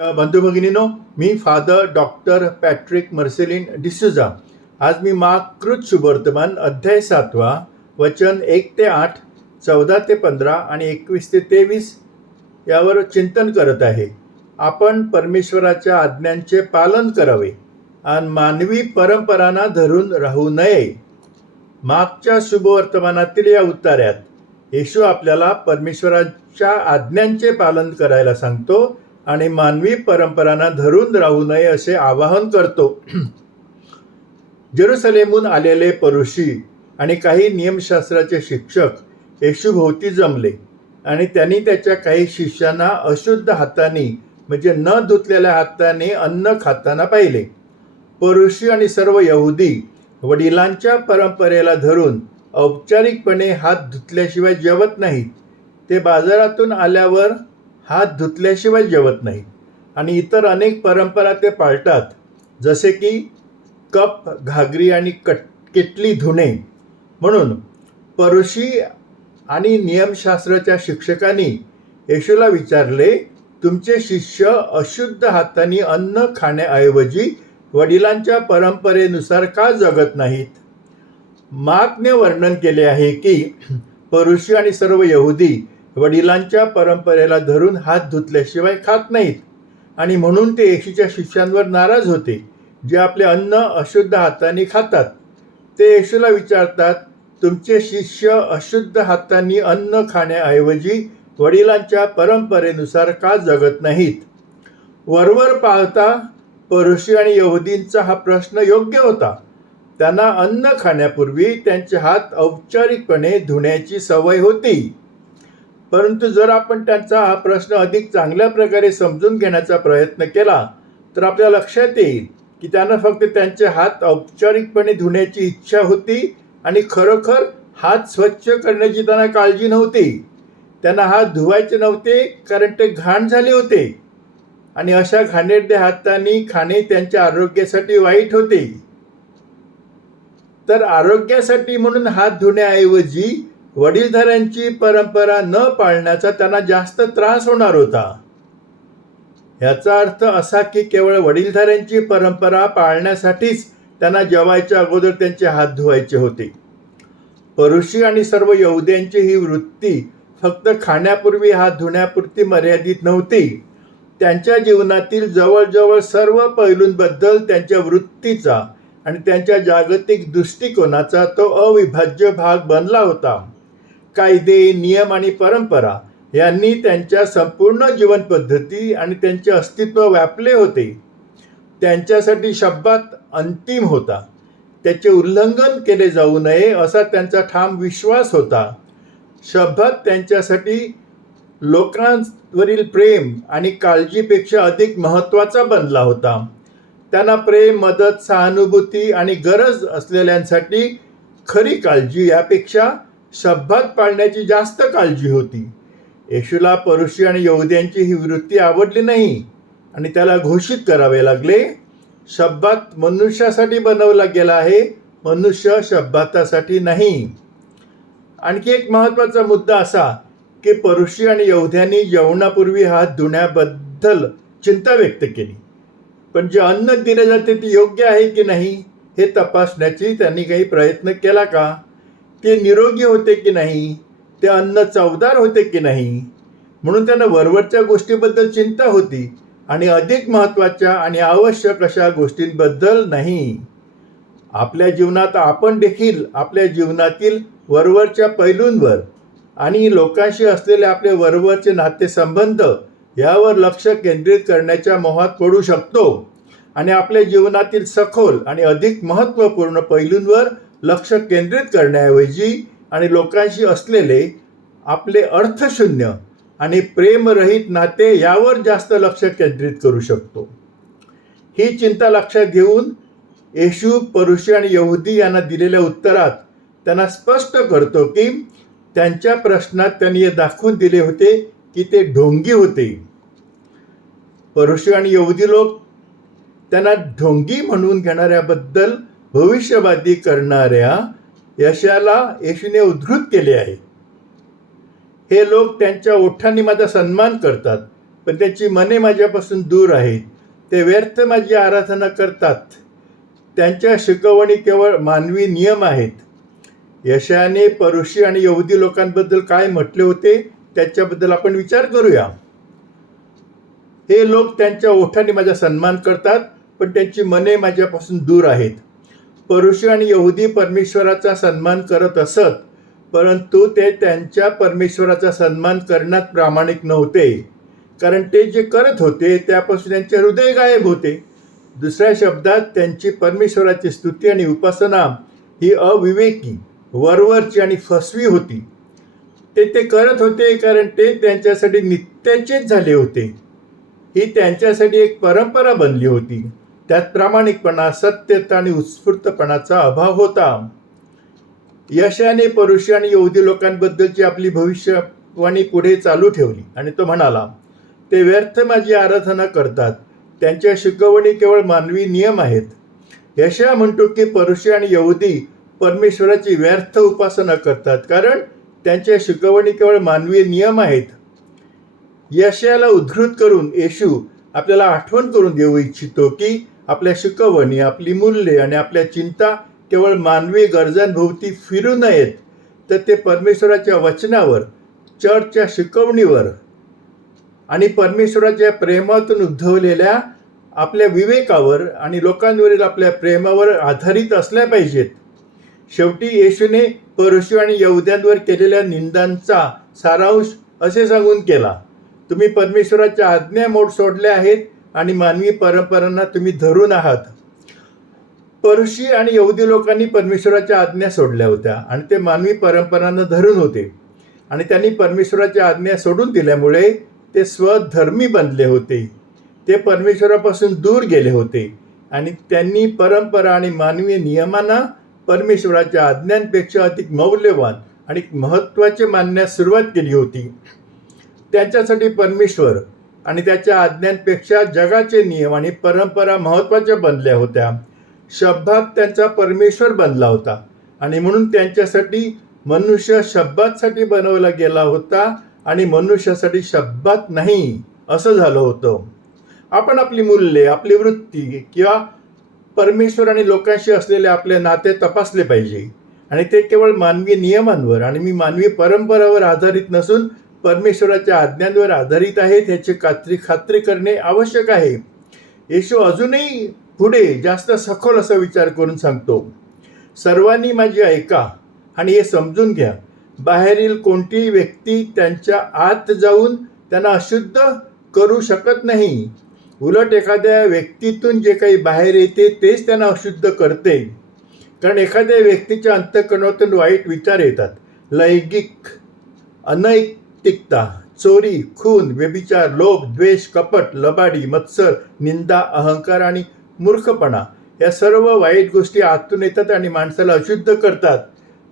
बंधू भगिनीनो मी father doctor Patrick Marcelin D'Souza आज मी कृत शुभवर्तमान अध्याय सातवा वचन एक ते आठ चौदा ते पंधरा आणि एकवीस ते तेवीस यावर चिंतन करत आहे. आपण परमेश्वराच्या आज्ञांचे पालन करावे आणि मानवी परंपरांना धरून राहू नये. मागच्या शुभवर्तमानातील या उतार्यात येशू आपल्याला परमेश्वराच्या आज्ञांचे पालन करायला सांगतो. आणि मानवी परंपरांना धरून राहू नये असे आवाहन करतो. जेरुसलेमहून आलेले परुषी आणि काही नियमशास्त्राचे शिक्षक येशूभोवती जमले आणि त्यांनी त्याच्या काही शिष्यांना अशुद्ध हाताने म्हणजे न धुतलेल्या हाताने अन्न खाताना पाहिले. परुषी आणि सर्व यहुदी वडिलांच्या परंपरेला धरून औपचारिकपणे हात धुतल्याशिवाय जेवत नाहीत. ते बाजारातून आल्यावर हात धुतल्याशिवाय जेवत नाही. आणि इतर अनेक परंपरा ते पाळतात जसे की कप घागरी आणि कट केटली धुणे. म्हणून परुषी आणि नियमशास्त्राच्या शिक्षकांनी येशूला विचारले तुमचे शिष्य अशुद्ध हाताने अन्न खाण्याऐवजी वडिलांच्या परंपरेनुसार का जगत नाहीत? मार्कने वर्णन केले आहे की परुषी आणि सर्व यहुदी वडिलांच्या परंपरेला धरून हात धुतल्याशिवाय खात नाहीत. आणि म्हणून ते येशूच्या शिष्यांवर नाराज होते जे आपले अन्न अशुद्ध हाताने खातात. ते येशूला विचारतात तुमचे शिष्य अशुद्ध हातांनी अन्न खाण्याऐवजी वडिलांच्या परंपरेनुसार का जगत नाहीत? वरवर पाहता परुषी आणि यहुदींचा हा प्रश्न योग्य होता. त्यांना अन्न खाण्यापूर्वी त्यांचे हात औपचारिकपणे धुण्याची सवय होती. परंतु जर आपण त्यांचा हा प्रश्न अधिक चांगल्या प्रकारे समजून घेण्याचा प्रयत्न केला तर आपल्या लक्षात येईल की त्यांना फक्त त्यांचे हात औपचारिकपणे धुण्याची इच्छा होती आणि खरोखर हात स्वच्छ करण्याची त्यांना काळजी नव्हती. त्यांना हात धुवायचे नव्हते कारण ते घाण झाले होते. आणि अशा घाणेरड्या हातांनी खाणे त्यांच्या आरोग्यासाठी वाईट होते. तर आरोग्यासाठी म्हणून हात धुण्याऐवजी वडीलधाऱ्यांची परंपरा न पाळण्याचा त्यांना जास्त त्रास होणार होता. याचा अर्थ असा की केवळ वडीलधाऱ्यांची परंपरा पाळण्यासाठीच त्यांना जेवायच्या अगोदर त्यांचे हात धुवायचे होते. परुषी आणि सर्व यहुद्यांची ही वृत्ती फक्त खाण्यापूर्वी हात धुण्यापुरती मर्यादित नव्हती. त्यांच्या जीवनातील जवळजवळ सर्व पैलूंबद्दल त्यांच्या वृत्तीचा आणि त्यांच्या जागतिक दृष्टिकोनाचा तो अविभाज्य भाग बनला होता. कायदे नियम आणि परंपरा यांनी त्यांच्या संपूर्ण जीवनपद्धती आणि त्यांचे अस्तित्व व्यापले होते. त्यांच्यासाठी शब्दात अंतिम होता. त्याचे उल्लंघन केले जाऊ नये असा त्यांचा ठाम विश्वास होता. शब्दात त्यांच्यासाठी लोकांवरील प्रेम आणि काळजीपेक्षा अधिक महत्त्वाचा बनला होता. त्यांना प्रेम मदत सहानुभूती आणि गरज असलेल्यांसाठी खरी काळजी यापेक्षा शब्दात पाळण्याची जास्त काळजी होती. येशूला परुषी आणि यहुद्यांची ही वृत्ती आवडली नाही आणि त्याला घोषित करावे लागले. शब्दात मनुष्यासाठी बनवला गेला आहे मनुष्य शब्दातासाठी नाही. आणखी एक महत्त्वाचा मुद्दा असा की परुषी आणि यहुद्यांनी जेवणापूर्वी हात धुण्याबद्दल चिंता व्यक्त केली. पण जे अन्न दिले जाते ते योग्य आहे की नाही हे तपासण्याची त्यांनी काही प्रयत्न केला का? ते निरोगी होते की नाही? ते अन्न चवदार होते की नाही? म्हणून त्यांना वरवरच्या गोष्टीबद्दल चिंता होती आणि अधिक महत्त्वाच्या आणि आवश्यक अशा गोष्टींबद्दल नाही. आपल्या जीवनात आपण देखील आपल्या जीवनातील वरवरच्या पैलूंवर आणि लोकांशी असलेले आपले वरवरचे नातेसंबंध यावर लक्ष केंद्रित करण्याच्या मोहात पडू शकतो. आणि आपल्या जीवनातील सखोल आणि अधिक महत्त्वपूर्ण पैलूंवर लक्ष केंद्रित करण्याऐवजी आणि लोकांशी असलेले आपले अर्थशून्य आणि प्रेमरहित नाते यावर जास्त लक्ष केंद्रित करू शकतो. ही चिंता लक्षात घेऊन येशू परुषी आणि यहुदी यांना दिलेल्या उत्तरात त्यांना स्पष्ट करतो की त्यांच्या प्रश्नात त्यांनी हे दाखवून दिले होते की ते ढोंगी होते. परुषी आणि यहुदी लोक त्यांना ढोंगी म्हणून घेणाऱ्याबद्दल भविष्यवादी करणाऱ्या यशाला येशूने उद्धृत केले आहे. हे लोक त्यांच्या ओठांनी माझा सन्मान करतात पण त्यांची मने माझ्यापासून दूर आहेत. ते व्यर्थ माझी आराधना करतात. त्यांच्या शिकवणी केवळ मानवी नियम आहेत. यशाने परुषी आणि यहुदी लोकांबद्दल काय म्हटले होते त्याच्याबद्दल आपण विचार करूया. हे लोक त्यांच्या ओठाने माझा सन्मान करतात पण त्यांची मने माझ्यापासून दूर आहेत. परुषी आणि यहुदी परमेश्वराचा सन्मान करत असत परंतु ते त्यांच्या परमेश्वराचा सन्मान करण्यात प्रामाणिक नव्हते. कारण ते जे करत होते त्यापासून त्यांचे हृदय गायब होते. दुसऱ्या शब्दात त्यांची परमेश्वराची स्तुती आणि उपासना ही अविवेकी वरवरची आणि फसवी होती. ते ते करत होते कारण ते त्यांच्यासाठी नित्याचेच झाले होते. ही त्यांच्यासाठी एक परंपरा बनली होती. त्यात प्रामाणिकपणा सत्यता आणि उत्स्फूर्तपणाचा अभाव होता. यशाने परुषी आणि यहुदी लोकांबद्दलची आपली भविष्यवाणी पुढे चालू ठेवली आणि तो म्हणाला ते व्यर्थ माझी आराधना करतात. त्यांच्या शिकवणी केवळ मानवी नियम आहेत. यशा म्हणतो की परुषी आणि यहुदी परमेश्वराची व्यर्थ उपासना करतात कारण त्यांच्या शिकवणी केवळ मानवी नियम आहेत. यशाला उद्धृत करून येशू आपल्याला आठवण करून देऊ इच्छितो की आपल्या शिकवणी आपली मूल्ये आणि आपल्या चिंता केवळ मानवी गरजांभोवती फिरू नयेत तर ते परमेश्वराच्या वचनावर चर्चच्या शिकवणीवर आणि परमेश्वराच्या प्रेमातून उद्भवलेल्या आपल्या विवेकावर आणि लोकांवरील आपल्या प्रेमावर आधारित असल्या पाहिजेत. शेवटी येशूने परशु आणि यहुद्यांवर केलेल्या निंदांचा सारांश असे सांगून केला तुम्ही परमेश्वराच्या आज्ञा मोड सोडल्या आहेत आणि मानवी परंपरांना तुम्ही धरून आहात. परुषी आणि यहुदी लोकांनी परमेश्वराच्या आज्ञा सोडल्या होत्या आणि ते मानवी परंपरांना धरून होते. आणि त्यांनी परमेश्वराच्या आज्ञा सोडून दिल्यामुळे ते स्वधर्मी बनले होते. ते परमेश्वरापासून दूर गेले होते आणि त्यांनी परंपरा आणि मानवी नियमांना परमेश्वराच्या आज्ञांपेक्षा अधिक मौल्यवान आणि महत्त्वाचे मानण्यास सुरुवात केली होती. त्यांच्यासाठी परमेश्वर आणि त्याच्या आज्ञांपेक्षा जगाचे नियम आणि परंपरा महत्त्वाच्या बनल्या होत्या. शब्दात त्यांचा परमेश्वर बनला होता आणि म्हणून त्यांच्यासाठी मनुष्य शब्दासाठी बनवला गेला होता आणि मनुष्यासाठी शब्दात नाही असं झालं होतं. आपण आपली मूल्ये आपली वृत्ती किंवा परमेश्वर आणि लोकांशी असलेले आपले नाते तपासले पाहिजे. आणि ते केवळ मानवी नियमांवर आणि मी मानवी परंपरावर आधारित नसून परमेश्वराच्या आज्ञांवर आधारित आहेत याची खात्री खात्री करणे आवश्यक आहे. येशू अजूनही पुढे जास्त सखोल असा विचार करून सांगतो सर्वांनी माझी ऐका आणि हे समजून घ्या. बाहेरील कोणतीही व्यक्ती त्यांच्या आत जाऊन त्यांना अशुद्ध करू शकत नाही. उलट एखाद्या व्यक्तीतून जे काही बाहेर येते तेच त्यांना अशुद्ध करते. कारण एखाद्या व्यक्तीच्या अंतकरणातून वाईट विचार येतात. लैंगिक अनैतिकता चोरी खून व्यभिचार लोभ द्वेष कपट लबाडी मत्सर निंदा अहंकार आणि मूर्खपणा या सर्व वाईट गोष्टी आतून येतात आणि माणसाला अशुद्ध करतात.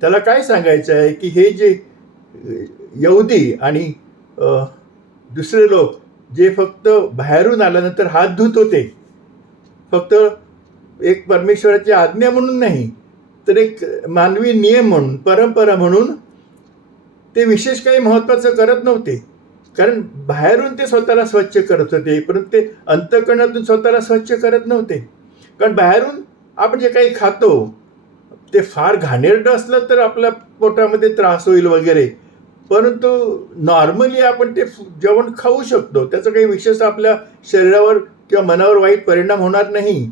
त्याला काय सांगायचं आहे की हे जे यहुदी आणि दुसरे लोक जे फक्त बाहेरून आल्यानंतर हात धुत होते फक्त एक परमेश्वराची आज्ञा म्हणून नाही तर एक मानवी नियम म्हणून परंपरा म्हणून ते विशेष काही महत्त्वाचं करत नव्हते. कारण बाहेरून ते स्वतःला स्वच्छ करत होते परंतु ते अंतकरणातून स्वतःला स्वच्छ करत नव्हते. कारण बाहेरून आपण जे काही खातो ते फार घाणेरडं असलं तर आपल्या पोटामध्ये त्रास होईल वगैरे. परंतु नॉर्मली आपण ते जेवण खाऊ शकतो. त्याचा काही विशेष आपल्या शरीरावर किंवा मनावर वाईट परिणाम होणार नाही.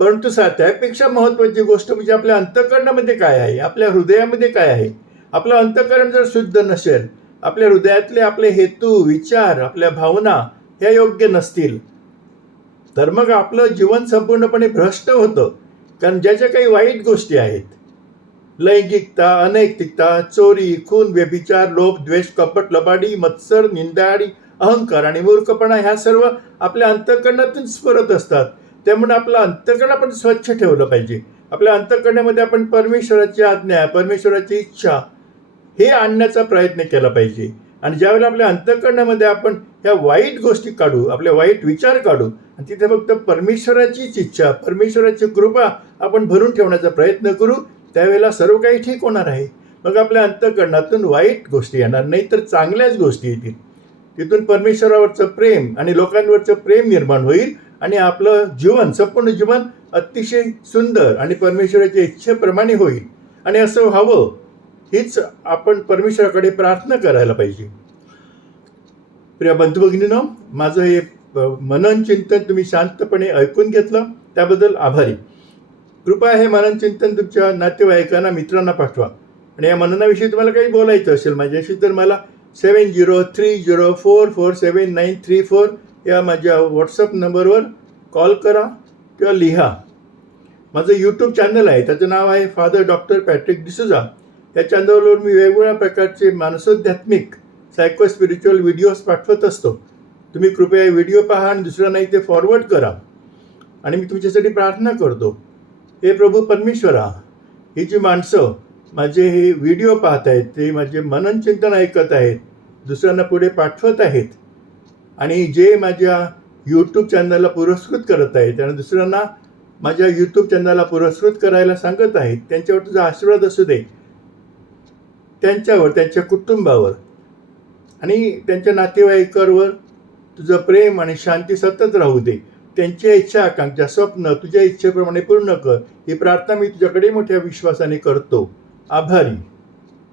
परंतु सा त्यापेक्षा महत्त्वाची गोष्ट म्हणजे आपल्या अंतकरणामध्ये काय आहे? आपल्या हृदयामध्ये काय आहे? आपलं अंतकरण जर शुद्ध नसेल आपल्या हृदयातले आपले हेतू विचार आपल्या भावना ह्या योग्य नसतील. तर मग आपलं जीवन संपूर्णपणे भ्रष्ट होतं कारण ज्या ज्या काही वाईट गोष्टी आहेत लैंगिकता अनैतिकता चोरी खून व्यभिचार लोभ द्वेष कपट लबाडी मत्सर निंदाडी अहंकार आणि मूर्खपणा ह्या सर्व आपल्या अंतकरणातून स्फुरत असतात. त्यामुळे आपलं अंतकरण आपण स्वच्छ ठेवलं पाहिजे. आपल्या अंतकरणामध्ये आपण परमेश्वराची आज्ञा परमेश्वराची इच्छा हे आणण्याचा प्रयत्न केला पाहिजे. आणि ज्यावेळेला आपल्या अंतकरणामध्ये आपण ह्या वाईट गोष्टी काढू आपले वाईट विचार काढू आणि तिथे फक्त परमेश्वराचीच इच्छा परमेश्वराची कृपा आपण भरून ठेवण्याचा प्रयत्न करू त्यावेळेला सर्व काही ठीक होणार आहे. मग आपल्या अंतकरणातून वाईट गोष्टी येणार नाही तर चांगल्याच गोष्टी येतील. तिथून परमेश्वरावरचं प्रेम आणि लोकांवरचं प्रेम निर्माण होईल आणि आपलं जीवन संपूर्ण जीवन अतिशय सुंदर आणि परमेश्वराच्या इच्छेप्रमाणे होईल. आणि असं व्हावं हीच आपण परमेश्वराकडे प्रार्थना करायला पाहिजे. प्रिया बंधुभगिनीनं माझं हे मनन चिंतन तुम्ही शांतपणे ऐकून घेतलं त्याबद्दल आभारी. कृपया हे मनन चिंतन तुमच्या नातेवाईकांना मित्रांना पाठवा. आणि या मननाविषयी तुम्हाला काही बोलायचं असेल माझ्याशी तर मला seven zero three zero four four seven nine three four या माझ्या व्हॉट्सअप नंबरवर कॉल करा किंवा लिहा. माझं यूट्यूब चॅनल आहे त्याचं नाव आहे फादर डॉक्टर पॅट्रिक डिसुजा या चॅनलवर मी वेगवेगळ्या प्रकारचे मानसोध्यात्मिक सायको स्पिरिच्युअल व्हिडिओज पाठवत असतो. तुम्ही कृपया व्हिडिओ पहा आणि दुसऱ्यांनाही ते फॉरवर्ड करा. आणि मी तुमच्यासाठी प्रार्थना करतो. हे प्रभू परमेश्वरा ही जी माणसं माझे हे व्हिडिओ पाहत आहेत ते माझे मनन चिंतन ऐकत आहेत दुसऱ्यांना पुढे पाठवत आहेत आणि जे माझ्या यूट्यूब चॅनलला पुरस्कृत करत आहेत आणि दुसऱ्यांना माझ्या यूट्यूब चॅनलला पुरस्कृत करायला सांगत आहेत त्यांच्यावर तुझा आशीर्वाद असू दे. त्यांच्यावर त्यांच्या कुटुंबावर आणि त्यांच्या नातेवाईकांवर तुझं प्रेम आणि शांती सतत राहू दे. त्यांच्या इच्छा आकांक्षा स्वप्न तुझ्या इच्छेप्रमाणे पूर्ण कर. ही प्रार्थना मी तुझ्याकडे मोठ्या विश्वासाने करतो. आभारी.